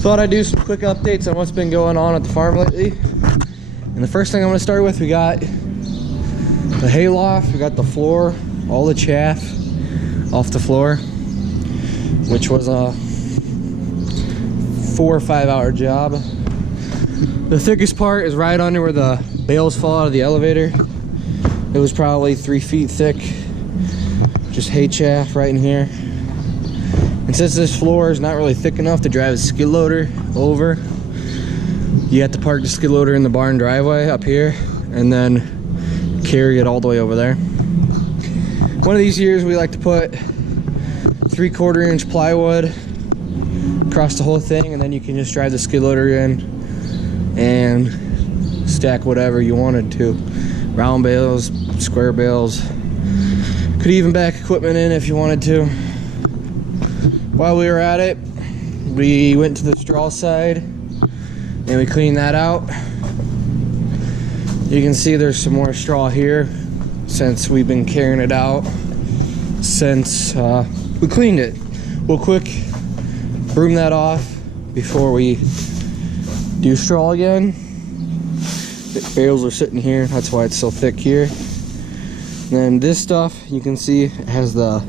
Thought I'd do some quick updates on what's been going on at the farm lately. And the first thing I'm going to start with, we got the hay loft, we got the floor, all the chaff off the floor, which was a 4 or 5 hour job. The thickest part is right under where the bales fall out of the elevator. It was probably 3 feet thick, just hay chaff right in here. And since this floor is not really thick enough to drive a skid loader over, you have to park the skid loader in the barn driveway up here and then carry it all the way over there. One of these years we like to put 3/4 inch plywood across the whole thing, and then you can just drive the skid loader in and stack whatever you wanted to. Round bales, square bales. Could even back equipment in if you wanted to. While we were at it, we went to the straw side and we cleaned that out. You can see there's some more straw here since we've been carrying it out since we cleaned it. We'll quick broom that off before we do straw again. The bales are sitting here, that's why it's so thick here. And then this stuff, you can see it has the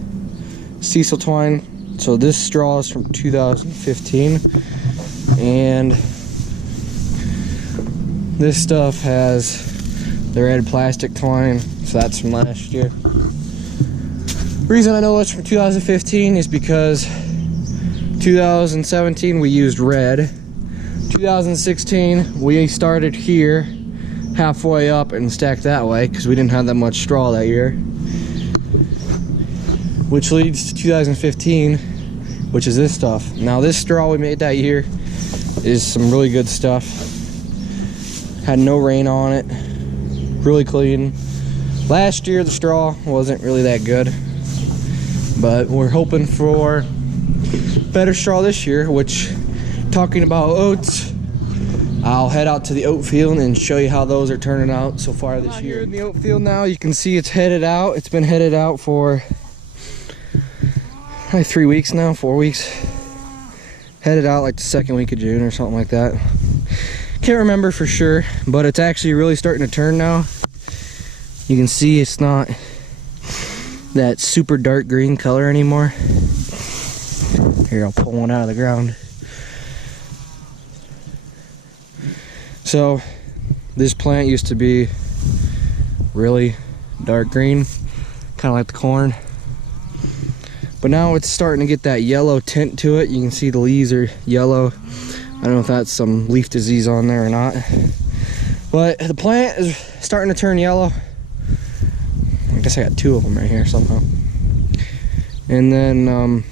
sisal twine. So this straw is from 2015, and this stuff has the red plastic twine, so that's from last year. The reason I know it's from 2015 is because 2017 we used red. 2016 we started here halfway up and stacked that way because we didn't have that much straw that year. Which leads to 2015, which is this stuff. Now this straw we made that year is some really good stuff. Had no rain on it, really clean. Last year the straw wasn't really that good, but we're hoping for better straw this year, which, talking about oats, I'll head out to the oat field and show you how those are turning out so far this year. Here in the oat field now, you can see it's headed out. It's been headed out for like 3 weeks now, 4 weeks. Headed out like the 2nd week of June or something like that. Can't remember for sure, but it's actually really starting to turn now. You can see it's not that super dark green color anymore. Here, I'll pull one out of the ground. So this plant used to be really dark green, kind of like the corn. But now it's starting to get that yellow tint to it. You can see the leaves are yellow. I don't know if that's some leaf disease on there or not. But the plant is starting to turn yellow. I guess I got 2 of them right here somehow. And then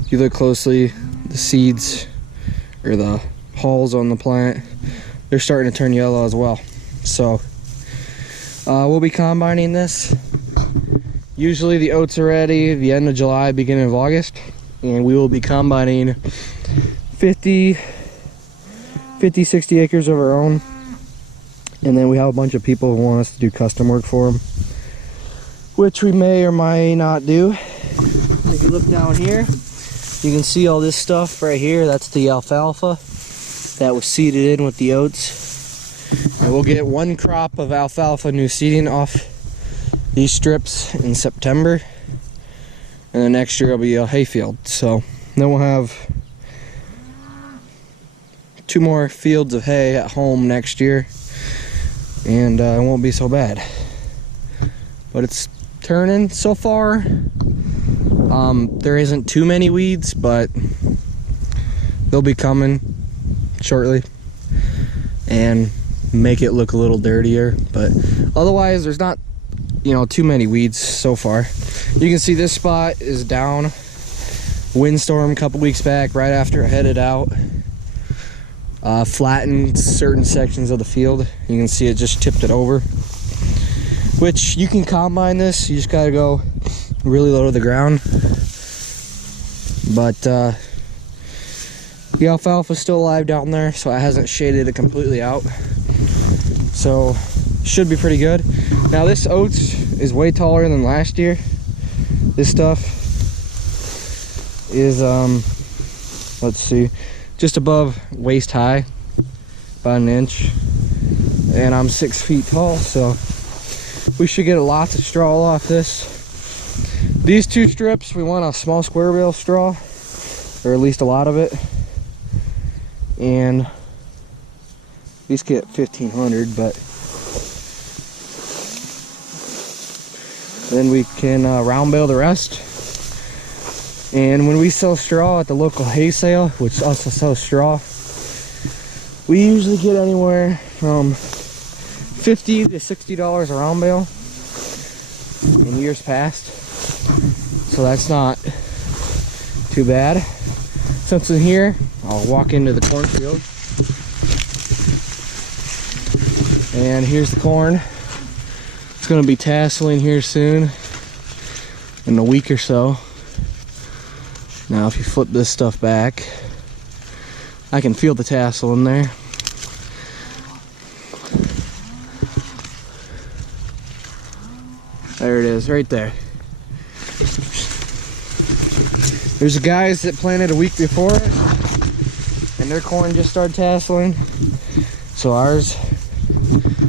if you look closely, the seeds or the hulls on the plant, they're starting to turn yellow as well. So we'll be combining this. Usually the oats are ready the end of July, beginning of August, and we will be combining 50, 60 acres of our own. And then we have a bunch of people who want us to do custom work for them, which we may or may not do. If you look down here, you can see all this stuff right here. That's the alfalfa that was seeded in with the oats. And we'll get 1 crop of alfalfa new seeding off these strips in September, and then next year it'll be a hayfield. So then we'll have 2 more fields of hay at home next year, and it won't be so bad. But it's turning so far. There isn't too many weeds, but they'll be coming shortly and make it look a little dirtier. But otherwise there's not, you know, too many weeds so far. You can see this spot is down. Windstorm a couple weeks back right after I headed out. Flattened certain sections of the field. You can see it just tipped it over. Which you can combine this, you just gotta go really low to the ground. But the alfalfa's still alive down there, so it hasn't shaded it completely out. So should be pretty good. Now this oats is way taller than last year. This stuff is let's see, just above waist high, about an inch. And I'm 6 feet tall, so we should get lots of straw off this. These 2 strips, we want a small square bale straw, or at least a lot of it. And these get 1,500, but then we can round bale the rest. And when we sell straw at the local hay sale, which also sells straw, we usually get anywhere from $50 to $60 a round bale in years past. So that's not too bad. Since I'm here, I'll walk into the cornfield. And here's the corn. It's gonna be tasseling here soon, in a week or so. Now if you flip this stuff back, I can feel the tassel in there. There it is, right there. There's the guys that planted a week before it, and their corn just started tasseling. So ours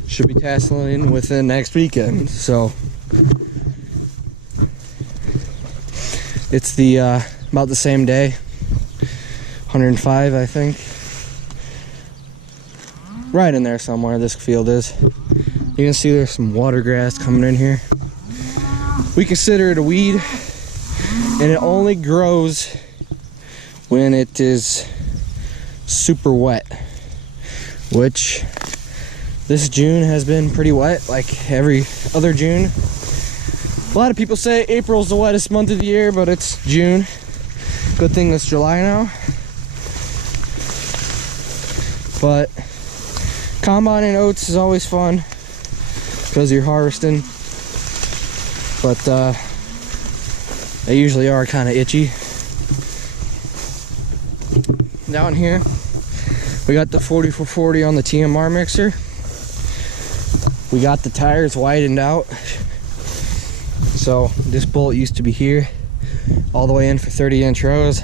should be tasseling within next weekend. So it's the about the same day, 105 I think. Right in there somewhere this field is. You can see there's some water grass coming in here. We consider it a weed, and it only grows when it is super wet, which this June has been pretty wet, like every other June. A lot of people say April's the wettest month of the year, but it's June. Good thing it's July now. But combining oats is always fun because you're harvesting. But they usually are kind of itchy. Down here, we got the 4440 on the TMR mixer. We got the tires widened out. So this bolt used to be here, all the way in for 30-inch rows.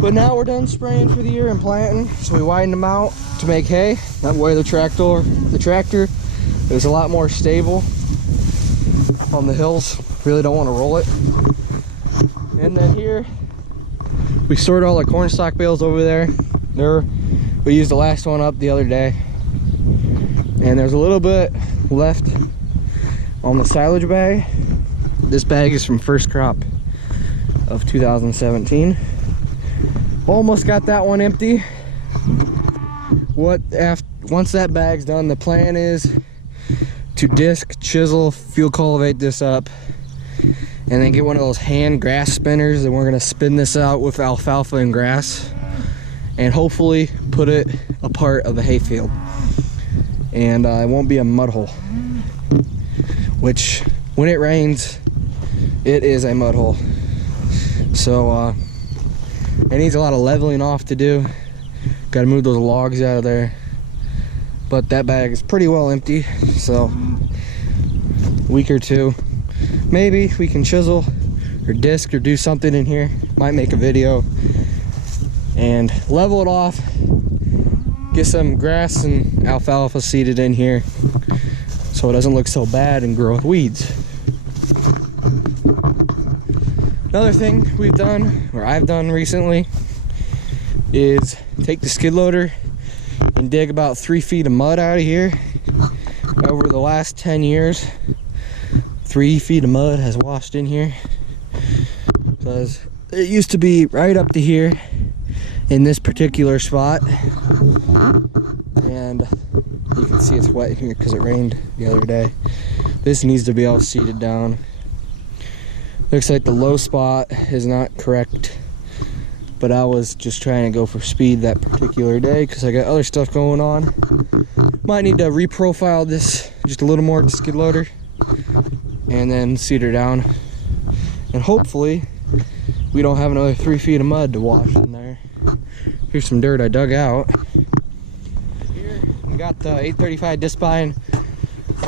But now we're done spraying for the year and planting, so we widened them out to make hay. That way the tractor is a lot more stable on the hills. Really don't want to roll it. And then here, we stored all our corn stalk bales over there. We used the last one up the other day. And there's a little bit left on the silage bag. This bag is from first crop of 2017. Almost got that one empty. Once that bag's done, the plan is to disc, chisel, field cultivate this up, and then get one of those hand grass spinners, and we're gonna spin this out with alfalfa and grass, and hopefully put it a part of the hayfield. And it won't be a mud hole, which when it rains, it is a mud hole. So it needs a lot of leveling off to do. Got to move those logs out of there. But that bag is pretty well empty, so a week or two, maybe we can chisel or disc or do something in here. Might make a video and level it off, get some grass and alfalfa seeded in here so it doesn't look so bad and grow weeds. Another thing we've done, or I've done recently, is take the skid loader and dig about 3 feet of mud out of here. Over the last 10 years, 3 feet of mud has washed in here, because it used to be right up to here in this particular spot, and you can see it's wet here because it rained the other day. This needs to be all seeded down. Looks like the low spot is not correct, but I was just trying to go for speed that particular day because I got other stuff going on. Might need to reprofile this just a little more with the skid loader and then seed her down, and hopefully we don't have another 3 feet of mud to wash in there. Here's some dirt I dug out. Here we got the 835 disc spine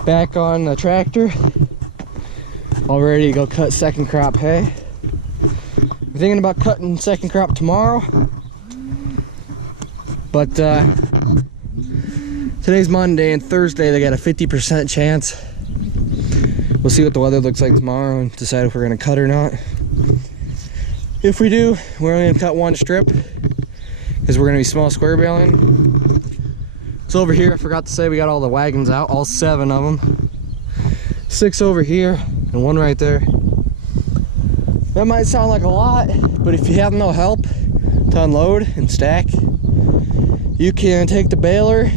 back on the tractor, all ready to go cut second crop hay. We're thinking about cutting second crop tomorrow, but today's Monday and Thursday they got a 50% chance. We'll see what the weather looks like tomorrow and decide if we're gonna cut or not. If we do, we're only gonna cut one strip because we're gonna be small square baling. So over here, I forgot to say, we got all the wagons out, all 7 of them. 6 over here and 1 right there. That might sound like a lot, but if you have no help to unload and stack, you can take the baler,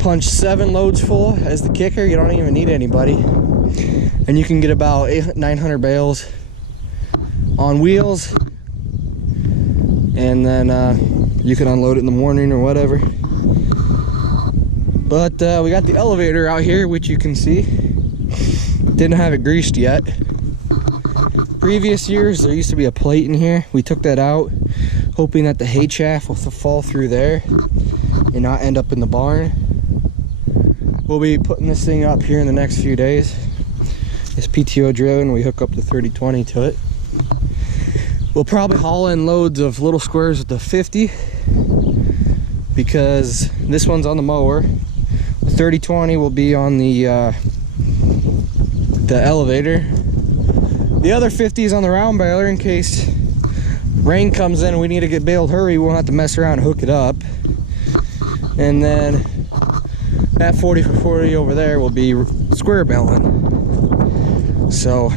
punch 7 loads full as the kicker. You don't even need anybody. And you can get about 900 bales on wheels. And then you can unload it in the morning or whatever. But we got the elevator out here, which you can see. Didn't have it greased yet. Previous years, there used to be a plate in here. We took that out, hoping that the hay chaff will fall through there and not end up in the barn. We'll be putting this thing up here in the next few days. It's PTO driven. We hook up the 3020 to it. We'll probably haul in loads of little squares with the 50 because this one's on the mower. The 3020 will be on the elevator. The other 50 is on the round baler in case rain comes in and we need to get baled hurry. We won't have to mess around and hook it up. And then that 40 for 40 over there will be square baling. So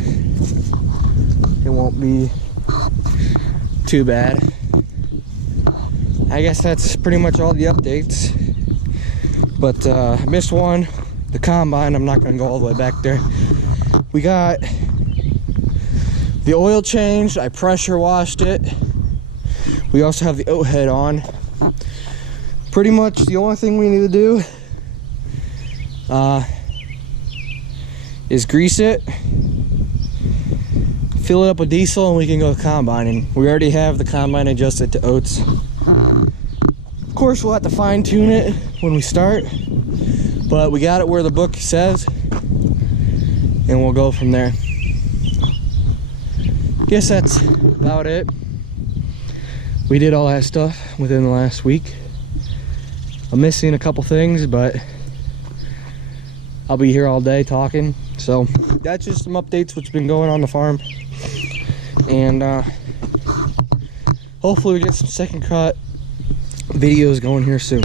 it won't be too bad. I guess that's pretty much all the updates. But I missed one, the combine. I'm not gonna go all the way back there. We got the oil changed. I pressure washed it. We also have the oat head on. Pretty much the only thing we need to do is grease it, fill it up with diesel, and we can go combining. We already have the combine adjusted to oats. Of course, we'll have to fine tune it when we start, but we got it where the book says, and we'll go from there. Guess that's about it. We did all that stuff within the last week. I'm missing a couple things, but I'll be here all day talking. So that's just some updates what's been going on the farm, and hopefully we get some second cut videos going here soon.